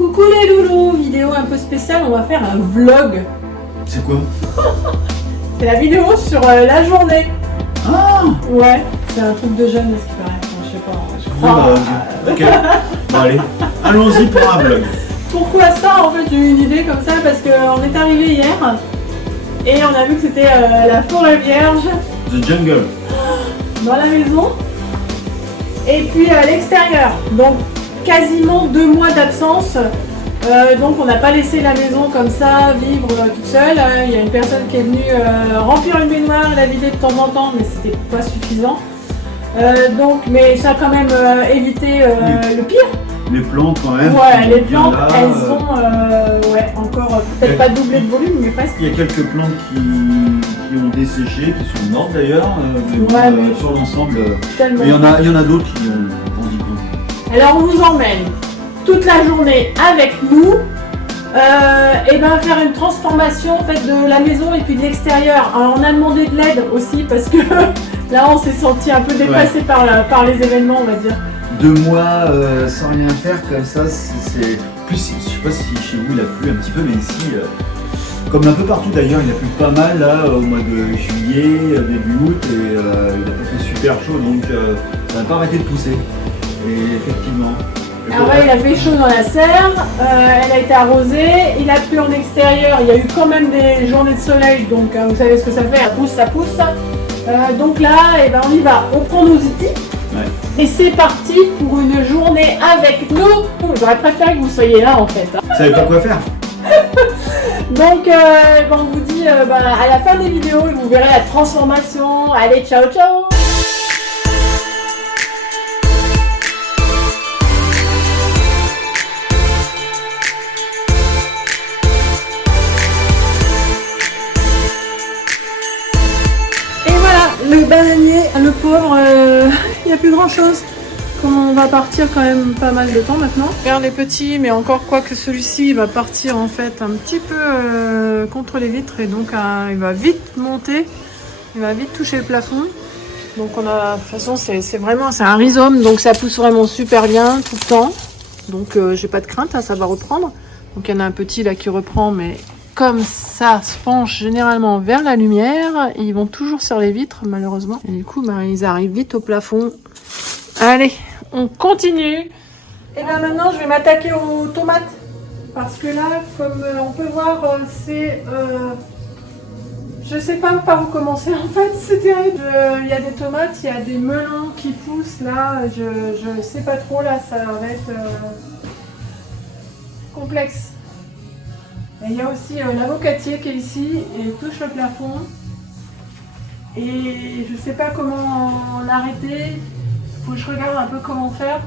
Coucou les loulous, vidéo un peu spéciale, on va faire un vlog. C'est quoi? C'est la vidéo sur la journée. Ah ouais, c'est un truc de jeune, ce qui paraît. Je sais pas. Je crois. Ok. Bon, allez, allons-y pour un vlog. Pourquoi ça? En fait, j'ai eu une idée comme ça parce qu'on est arrivé hier et on a vu que c'était la forêt vierge. The jungle. Dans la maison et puis à l'extérieur. Donc quasiment 2 mois d'absence. Donc on n'a pas laissé la maison comme ça vivre toute seule. Il y a une personne qui est venue remplir une baignoire, la vider de temps en temps, mais c'était pas suffisant. Mais ça a quand même évité le pire. Les plantes quand même. Ouais, les plantes, là, elles sont encore peut-être pas doublées de volume, mais presque. Il y a quelques plantes qui ont desséché, qui sont mortes d'ailleurs. Mais sur l'ensemble. Tellement. Il y en a d'autres qui ont grandi quand même. Alors on vous emmène toute la journée avec nous et faire une transformation en fait, de la maison et puis de l'extérieur. Alors on a demandé de l'aide aussi parce que là on s'est senti un peu dépassé par les événements, on va dire. 2 mois sans rien faire comme ça, c'est plus, je sais pas si chez vous il a plu un petit peu, mais ici, comme un peu partout d'ailleurs, il a plu pas mal là au mois de juillet, début août, et il a pas fait super chaud, donc ça n'a pas arrêté de pousser. Et effectivement. Alors là, il a fait chaud dans la serre, elle a été arrosée, il a plu en extérieur, il y a eu quand même des journées de soleil, donc vous savez ce que ça fait, ça pousse. Donc là, on y va, on prend nos outils. Ouais. Et c'est parti pour une journée avec nous. J'aurais préféré que vous soyez là en fait. Vous savez pas quoi faire? Donc on vous dit à la fin des vidéos, vous verrez la transformation. Allez, ciao ciao. Et voilà, le bananier, le pauvre, il n'y a plus grand chose. Comme on va partir quand même pas mal de temps maintenant. Regarde les petits, mais encore quoi que celui-ci va partir en fait un petit peu contre les vitres et donc il va vite monter, il va vite toucher le plafond. Donc on a, de toute façon c'est un rhizome, donc ça pousse vraiment super bien tout le temps. Donc j'ai pas de crainte, ça va reprendre. Donc il y en a un petit là qui reprend, mais comme ça se penche généralement vers la lumière, ils vont toujours sur les vitres malheureusement. Et du coup ils arrivent vite au plafond. Allez, on continue. Et bien maintenant, je vais m'attaquer aux tomates. Parce que là, comme on peut voir, c'est... je sais pas par où commencer en fait, c'est terrible. Il y a des tomates, il y a des melons qui poussent là. Je sais pas trop, là, ça va être complexe. Et il y a aussi l'avocatier qui est ici et touche le plafond. Et je sais pas comment l'arrêter. Faut que je regarde un peu comment faire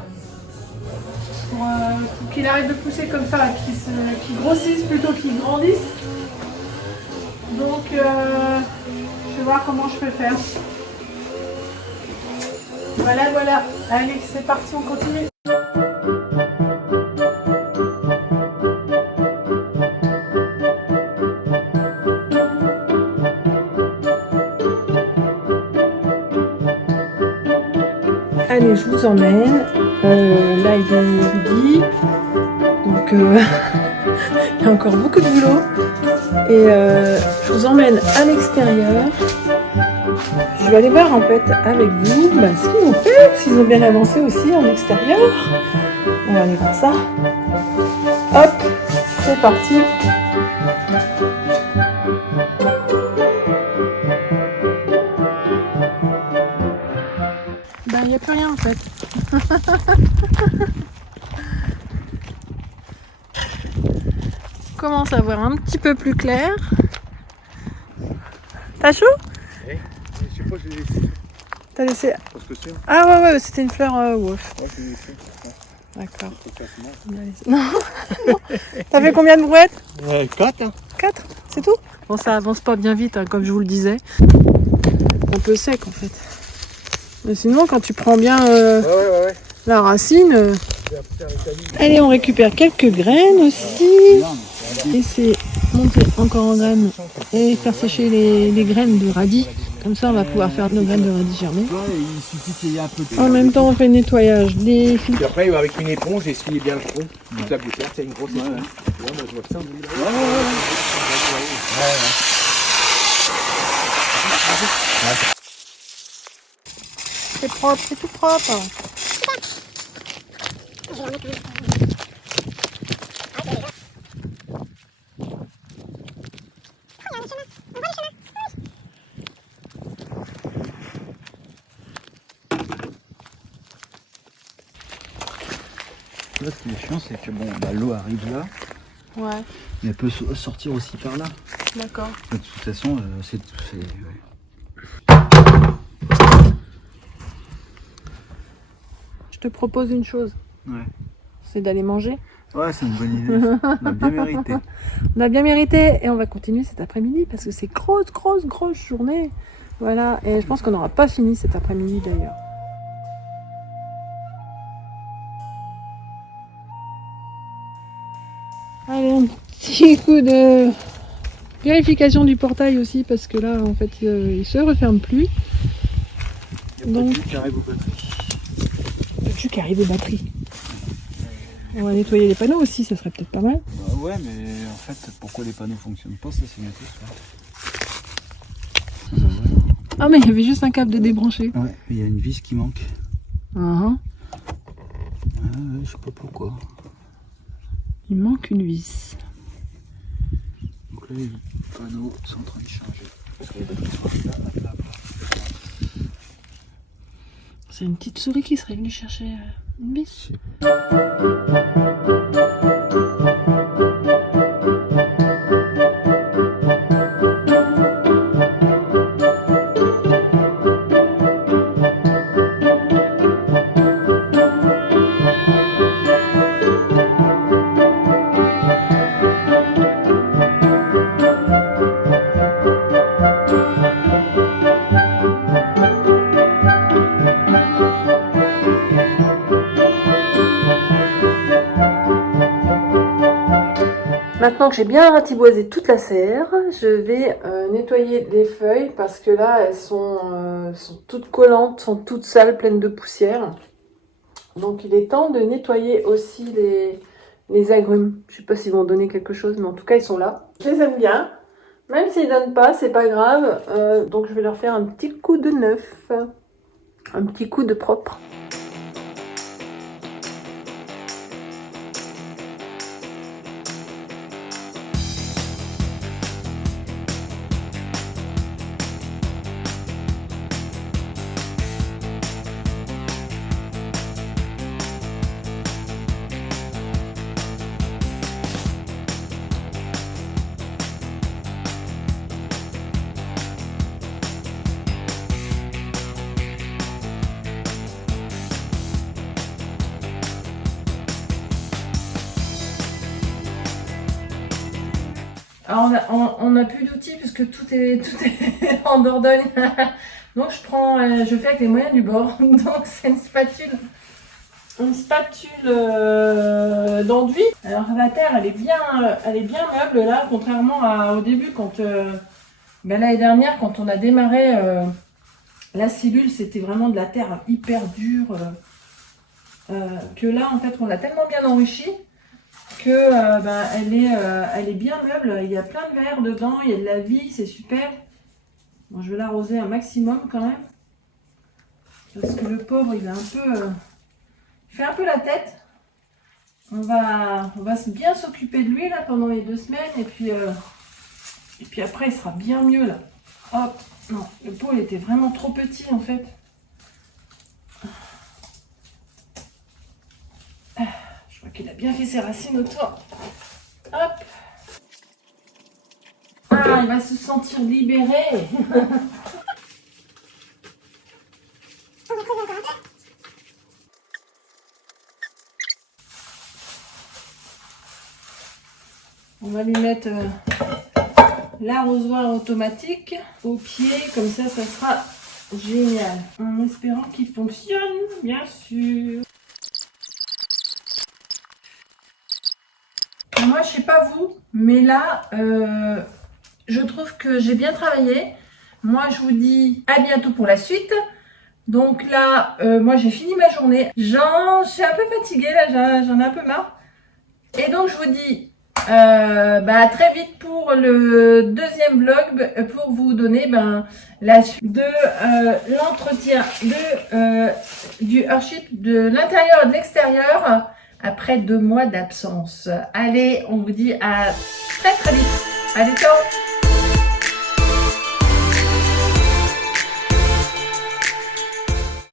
pour qu'il arrête de pousser comme ça, qu'il grossisse plutôt qu'il grandisse. Donc je vais voir comment je peux faire. Voilà. Allez, c'est parti, on continue. Allez, je vous emmène. Là, il est midi. Donc, il y a encore beaucoup de boulot. Et je vous emmène à l'extérieur. Je vais aller voir en fait avec vous ce qu'ils ont fait, s'ils ont bien avancé aussi en extérieur. On va aller voir ça. Hop, c'est parti. Il n'y a plus rien en fait. On commence à voir un petit peu plus clair. T'as chaud? Oui, je sais pas, je l'ai laissé. T'as laissé? Parce que c'est... Ah ouais, c'était une fleur wouf. Ouais, je l'ai laissé. D'accord. Non. T'as fait combien de brouettes? 4. Hein. 4, c'est tout? Bon, ça avance pas bien vite, hein, comme je vous le disais. Un peu sec en fait. Mais sinon, quand tu prends bien la racine... Allez, on récupère quelques graines aussi. Et c'est monter encore en graines et faire sécher les graines de radis. Comme ça, on va pouvoir faire nos graines de radis germées. Ouais, il suffit qu'il y ait un peu de... En même temps, on fait le nettoyage des fils. Puis après, avec une éponge, essuyer bien le front. Toute la poussière, c'est une grosse éponge. Ouais. Tu vois, moi, je vois ça. C'est propre, c'est tout propre. Là, ce qui est chiant, c'est que bon, bah, l'eau arrive là, Ouais, mais elle peut sortir aussi par là. d'accord. De toute façon, c'est... Ouais. Je te propose une chose, Ouais. c'est d'aller manger. Ouais, c'est une bonne idée. On a bien mérité. On a bien mérité et on va continuer cet après-midi parce que c'est grosse journée. Voilà, et je pense qu'on n'aura pas fini cet après-midi d'ailleurs. Allez, un petit coup de vérification du portail aussi parce que là, en fait, il se referme plus. Donc, Qui arrive aux batteries. le jus qui arrive aux batteries. On va nettoyer les panneaux aussi, ça serait peut-être pas mal. Bah ouais, mais en fait, pourquoi les panneaux fonctionnent pas, ça c'est une autre histoire. Ah, mais il y avait juste un câble de débranché. Ouais, il y a une vis qui manque. Uh-huh. Je sais pas pourquoi. Il manque une vis. Donc là, les panneaux sont en train de changer. Parce que les batteries sont là, hop, hop, hop. C'est une petite souris qui serait venue chercher une vis. Maintenant que j'ai bien ratiboisé toute la serre, je vais nettoyer les feuilles parce que là elles sont toutes collantes, sont toutes sales, pleines de poussière. Donc il est temps de nettoyer aussi les agrumes. Je sais pas s'ils vont donner quelque chose, mais en tout cas ils sont là. Je les aime bien, même s'ils donnent pas, c'est pas grave. Donc je vais leur faire un petit coup de neuf, un petit coup de propre. Alors on a plus d'outils puisque tout est en Dordogne. Donc je fais avec les moyens du bord. Donc c'est une spatule d'enduit. Alors la terre elle est bien meuble là, contrairement au début quand l'année dernière quand on a démarré la cellule, c'était vraiment de la terre hyper dure. Que là en fait on l'a tellement bien enrichi que elle est bien meuble, il y a plein de verre dedans, il y a de la vie, c'est super. Bon, je vais l'arroser un maximum quand même. Parce que le pauvre il est un peu. Il fait un peu la tête. On va bien s'occuper de lui là pendant les 2 semaines et puis après il sera bien mieux là. Hop, non, le pot il était vraiment trop petit en fait. Je crois qu'il a bien fait ses racines autour. Hop. Ah, il va se sentir libéré. On va lui mettre l'arrosoir automatique au pied, comme ça sera génial. En espérant qu'il fonctionne, bien sûr. Moi, je sais pas vous, mais là, je trouve que j'ai bien travaillé Moi, je vous dis à bientôt pour la suite. Donc là, moi, j'ai fini ma journée. Je suis un peu fatiguée, là, j'en ai un peu marre. Et donc, je vous dis à très vite pour le deuxième vlog, pour vous donner la suite de l'entretien du Earthship de l'intérieur et de l'extérieur après 2 mois d'absence. Allez, on vous dit à très très vite. Allez, ciao!